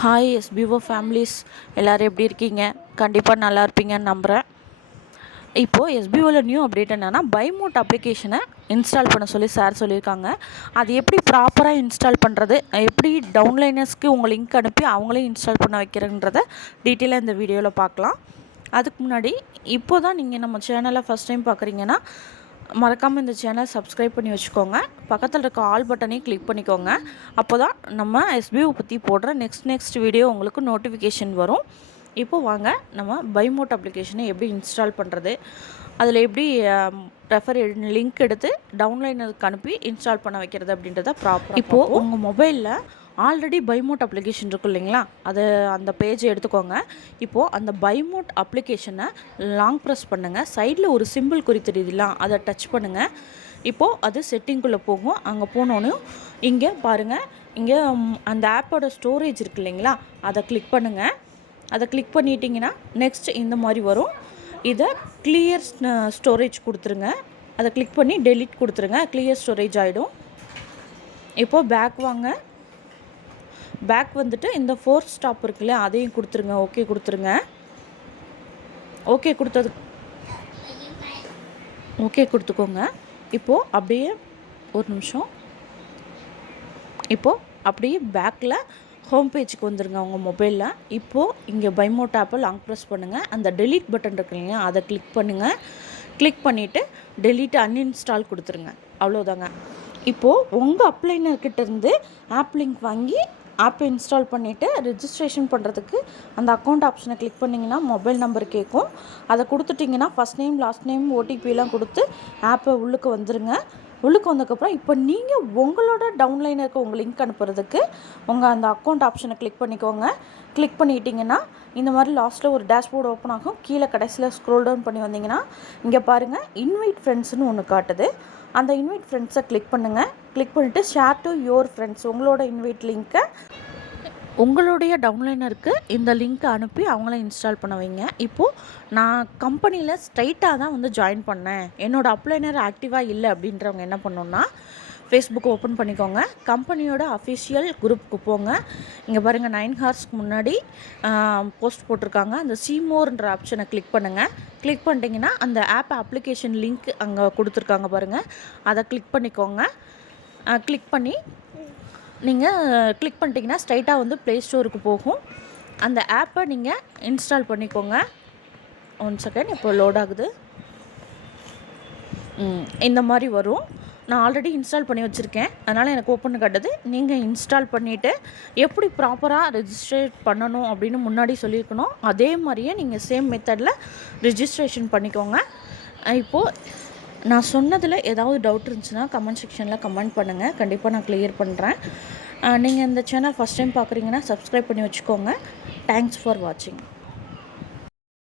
Hi SPO families, எல்லோரும் எப்படி இருக்கீங்க? கண்டிப்பாக நல்லா இருப்பீங்கன்னு நம்புகிறேன். இப்போது எஸ்பிஓவில் நியூ அப்டேட் என்னென்னா, பைமோட் அப்ளிகேஷனை இன்ஸ்டால் பண்ண சொல்லி சார் சொல்லியிருக்காங்க. அது எப்படி ப்ராப்பராக இன்ஸ்டால் பண்ணுறது, எப்படி டவுன்லைனர்ஸ்க்கு உங்கள் லிங்க் அனுப்பி அவங்களே இன்ஸ்டால் பண்ண வைக்கிறன்றதை டீட்டெயிலாக இந்த வீடியோவில் பார்க்கலாம். அதுக்கு முன்னாடி இப்போ தான் நீங்கள் நம்ம சேனலை ஃபஸ்ட் டைம் பார்க்குறீங்கன்னா மறக்காமல் இந்த சேனல் சப்ஸ்கிரைப் பண்ணி வச்சுக்கோங்க. பக்கத்தில் இருக்க ஆல் பட்டனையும் கிளிக் பண்ணிக்கோங்க. அப்போ தான் நம்ம எஸ்பிஓ பற்றி போடுற நெக்ஸ்ட் வீடியோ உங்களுக்கு நோட்டிஃபிகேஷன் வரும். இப்போது வாங்க நம்ம பைமோட் அப்ளிகேஷனை எப்படி இன்ஸ்டால் பண்ணுறது, அதில் எப்படி ரெஃபர் லிங்க் எடுத்து டவுன்லைனருக்கு அனுப்பி இன்ஸ்டால் பண்ண வைக்கிறது அப்படின்றத ப்ராப்பராக. இப்போது உங்கள் மொபைலில் ஆல்ரெடி பைமோட் அப்ளிகேஷன் இருக்கும் இல்லைங்களா, அந்த பேஜை எடுத்துக்கோங்க. இப்போது அந்த பைமோட் அப்ளிகேஷனை லாங் ப்ரெஸ் பண்ணுங்கள். சைடில் ஒரு சிம்பிள் தெரியுதுலாம், அதை டச் பண்ணுங்கள். இப்போது அது செட்டிங்குள்ளே போகும். அங்கே போனோன்னு இங்கே பாருங்கள், இங்கே அந்த ஆப்போட ஸ்டோரேஜ் இருக்குது இல்லைங்களா, அதை கிளிக் பண்ணுங்கள். அதை கிளிக் பண்ணிட்டீங்கன்னா நெக்ஸ்ட் இந்த மாதிரி வரும். இதை கிளியர் ஸ்டோரேஜ் கொடுத்துருங்க. அதை கிளிக் பண்ணி டெலீட் கொடுத்துருங்க. கிளியர் ஸ்டோரேஜ் ஆகிடும். இப்போது பேக் வாங்க. பேக் வந்துட்டு இந்த ஃபோர்த் ஸ்டாப் இருக்குல்ல, அதையும் கொடுத்துருங்க. ஓகே கொடுத்துருங்க. ஓகே கொடுத்துக்கோங்க. இப்போது அப்படியே ஒரு நிமிஷம். இப்போது அப்படியே பேக்கில் ஹோம் பேஜுக்கு வந்துடுங்க உங்கள் மொபைலில். இப்போது இங்கே பைமோட் ஆப்பை லாங் ப்ரெஸ் பண்ணுங்கள். அந்த டெலீட் பட்டன் இருக்கு இல்லையா, அதை கிளிக் பண்ணுங்கள். கிளிக் பண்ணிவிட்டு டெலீட் அன்இன்ஸ்டால் கொடுத்துருங்க. அவ்வளோதாங்க. இப்போது உங்கள் அப்ளைனர்கிட்டேருந்து ஆப் லிங்க் வாங்கி ஆப்பை இன்ஸ்டால் பண்ணிவிட்டு ரிஜிஸ்ட்ரேஷன் பண்ணுறதுக்கு அந்த அக்கௌண்ட் ஆப்ஷனை கிளிக் பண்ணிங்கன்னா மொபைல் நம்பர் கேட்கும். அதை கொடுத்துட்டிங்கன்னா ஃபஸ்ட் நேம் லாஸ்ட் நேம் ஓடிபிலாம் கொடுத்து ஆப்பை உள்ளுக்கு வந்துடுங்க. உள்ளுக்கு வந்ததுக்கப்புறம் இப்போ நீங்கள் உங்களோட டவுன்லைனருக்கு உங்கள் லிங்க் அனுப்புறதுக்கு உங்கள் அந்த அக்கௌண்ட் ஆப்ஷனை கிளிக் பண்ணிக்கோங்க. கிளிக் பண்ணிட்டீங்கன்னா இந்த மாதிரி லாஸ்ட்டில் ஒரு டேஷ்போர்டு ஓப்பன் ஆகும். கீழே கடைசியில் ஸ்க்ரோல் டவுன் பண்ணி வந்தீங்கன்னா இங்கே பாருங்கள், இன்வைட் ஃப்ரெண்ட்ஸ்னு ஒன்று காட்டுது. அந்த இன்வைட் ஃப்ரெண்ட்ஸை கிளிக் பண்ணுங்கள். கிளிக் பண்ணிவிட்டு ஷேர் டு யுவர் ஃப்ரெண்ட்ஸ், உங்களோட இன்வைட் லிங்க்கை உங்களுடைய டவுன்லைனருக்கு இந்த லிங்க்கை அனுப்பி அவங்கள இன்ஸ்டால் பண்ண வைங்க. இப்போது நான் கம்பெனியில் ஸ்ட்ரைட்டாக தான் ஜாயின் பண்ணேன், என்னோடய அப்ளைனர் ஆக்டிவாக இல்லை அப்படின்றவங்க என்ன பண்ணணுன்னா, ஃபேஸ்புக் ஓப்பன் பண்ணிக்கோங்க. கம்பெனியோட அஃபிஷியல் குரூப்புக்கு போங்க. இங்கே பாருங்கள், 9 ஹார்ஸ்க்கு முன்னாடி போஸ்ட் போட்டிருக்காங்க. அந்த சீமோர்ன்ற ஆப்ஷனை கிளிக் பண்ணுங்கள். கிளிக் பண்ணிட்டீங்கன்னா அந்த ஆப் அப்ளிகேஷன் லிங்க் அங்கே கொடுத்துருக்காங்க பாருங்கள், அதை கிளிக் பண்ணிக்கோங்க. கிளிக் பண்ணி நீங்கள் கிளிக் பண்ணிட்டீங்கன்னா ஸ்ட்ரைட்டாக ப்ளே ஸ்டோருக்கு போகும். அந்த ஆப்பை நீங்கள் இன்ஸ்டால் பண்ணிக்கோங்க. 1 செகண்ட், இப்போ லோட் ஆகுது. இந்த மாதிரி வரும். நான் ஆல்ரெடி இன்ஸ்டால் பண்ணி வச்சுருக்கேன், அதனால் எனக்கு ஓப்பன் காட்டுது. நீங்கள் இன்ஸ்டால் பண்ணிவிட்டு எப்படி ப்ராப்பராக ரெஜிஸ்ட்ரேட் பண்ணணும் அப்படின்னு முன்னாடி சொல்லியிருக்கணும். அதே மாதிரியே நீங்கள் சேம் மெத்தடில் ரெஜிஸ்ட்ரேஷன் பண்ணிக்கோங்க. இப்போது நான் சொன்னதில் ஏதாவது டவுட் இருந்துச்சுன்னா கமெண்ட் செக்ஷனில் கமெண்ட் பண்ணுங்கள். கண்டிப்பாக நான் கிளியர் பண்ணுறேன். நீங்கள் இந்த சேனல் ஃபஸ்ட் டைம் பார்க்குறீங்கன்னா சப்ஸ்கிரைப் பண்ணி வச்சுக்கோங்க. தேங்க்ஸ் ஃபார் வாட்சிங்.